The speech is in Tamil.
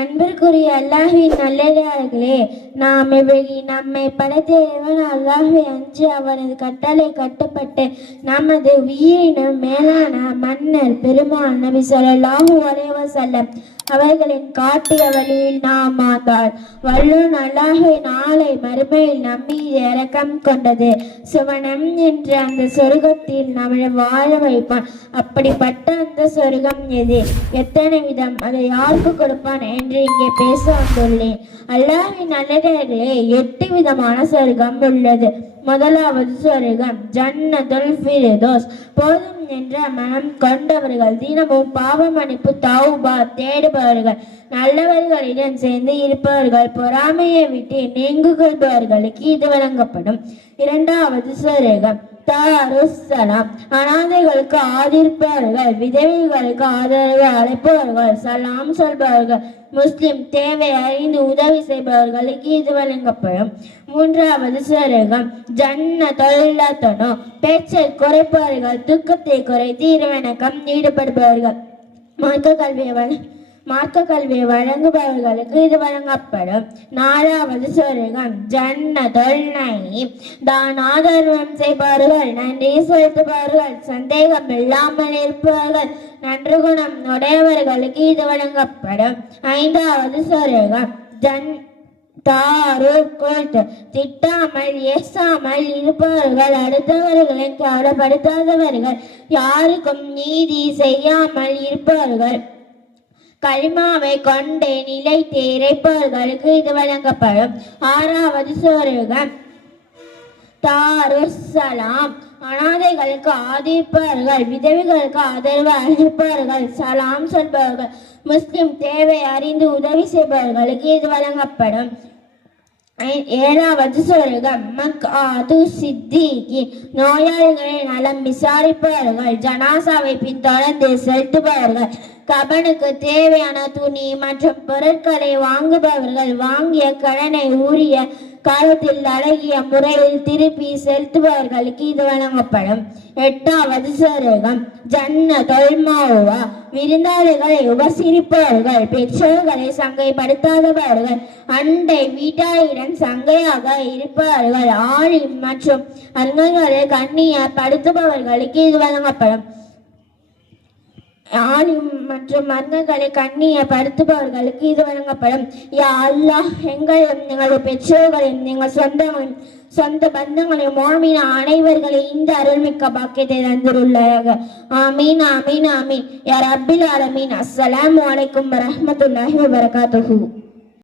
அன்பிற்குரிய அல்லாஹ்வின் நல்லதார்களே நாம் இவ்வகி நம்மை படைத்த இறைவன் அல்லாஹை அஞ்சு அவனது கட்டளை கட்டுப்பட்டு நமது உயிரினும் மேலான மன்னர் பெருமான் நபி சொல்லாஹு வரைவ செல்லம் அவர்களின் காட்டிய வழியில் நாம் மாந்தாள் வல்லூன் அல்லாஹை நாளை மறுமையில் நம்பி இறக்கம் கொண்டது. சுவனம் என்ற அந்த சொர்க்கத்தில் நம்மை வாழ வைப்பான். அப்படிப்பட்ட அந்த சொர்க்கம் எது? எத்தனை விதம்? அதை யாருக்கு கொடுப்பான்? என்று இங்கே பேச வந்துள்ளேன் அல்லாஹின் நல்லடர்களே எட்டு விதமான சொர்க்கம் உள்ளது. முதலாவது சொர்க்கம் ஜன்னதுல் போதும் என்ற மனம் கொண்டவர்கள் தினமும் பாவ மன்னிப்பு தௌபா தேடுபவர்கள் நல்லவர்களிடம் சேர்ந்து இருப்பவர்கள் பொறாமையை விட்டு நீங்குகொள்பவர்களுக்கு இது வழங்கப்படும். இரண்டாவது சொர்க்கம் தருசனம் அனாதைகளுக்கு ஆதரிப்பவர்கள் விதவைகளுக்கு ஆதரவு அழைப்பவர்கள் சலாம் சொல்பவர்கள் முஸ்லிம் தேவை அறிந்து உதவி செய்பவர்களுக்கு இது வழங்கப்படும். மூன்றாவது சொர்க்கம் ஜன்ன தொழிலாத்தனோ? பேச்சை குறைப்பவர்கள் துக்கத்தை குறைத்து இரவணக்கம் ஈடுபடுபவர்கள். மார்க்க கல்வியை மார்க்க கல்வியை வழங்குபவர்களுக்கு இது வழங்கப்படும். நாலாவது சொருகம் ஜன்ன தொல்லை தான் ஆதரவம் செய்பவர்கள் நன்றி செலுத்துபவர்கள் சந்தேகம் இல்லாமல் இருப்பவர்கள் நன்று குணம் உடையவர்களுக்கு இது வழங்கப்படும். ஐந்தாவது சொருகம் ஜன் தாரு கோட் திட்டாமல் ஏசாமல் இருப்பவர்கள் அடுத்தவர்களை கவலைப்படுத்தாதவர்கள் யாருக்கும் நீதி செய்யாமல் இருப்பவர்கள். கலிமாவை கொண்டு நிலை திரைப்பவர்களுக்கு இது வழங்கப்படும். ஆறாவது சொருகம் தாருசலாம். அனாதைகளுக்கு ஆதரிப்பவர்கள் விதவிகளுக்கு ஆதரவு அளிப்பவர்கள் சலாம் சொல்பவர்கள் முஸ்லிம் தேவை அறிந்து உதவி செய்பவர்களுக்கு இது வழங்கப்படும். ஏழாவது சொர்க்கம் மக்காது சித்திகி நோயாளிகளின் நலம் விசாரிப்பவர்கள் ஜனாசாவை பின்தொடர்ந்து செலுத்துபவர்கள் கபனுக்கு தேவையான துணி மற்றும் பொருட்களை வாங்குபவர்கள் வாங்கிய கடனை உரிய காலத்தில் அழகிய முறையில் திருப்பி செலுத்துபவர்களுக்கு இது வழங்கப்படும் எட்டாவது சொர்க்கம் ஜன்ன தொல்மாவா விருந்தாளிகளை உபசரிப்பவர்கள் பெற்றோர்களை சங்கைப்படுத்தாதவர்கள் அண்டை வீட்டாரிடம் சங்கையாக இருப்பவர்கள் ஆளி மற்றும் அங்கங்களை கண்ணியப்படுத்துபவர்களுக்கு இது வழங்கப்படும் ஆணி மற்றும் மருந்துகளை கண்ணிய படுத்துபவர்களுக்கு இது வழங்கப்படும். யா அல்லாஹ் எங்களையும் எங்களது பெற்றோர்களையும் எங்கள் சொந்தங்களையும் சொந்த பந்தங்களையும் மோமின அனைவர்களையும் இந்த அருள்மிக்க பாக்கியத்தை தந்துள்ளாக ஆமீன் ஆமீன் ஆமீன். யார் அப்பில் ஆலமீன். அஸ்ஸலாம் வலைக்கும் வரஹ்மத்துல்லாஹி வரகாத்துஹூ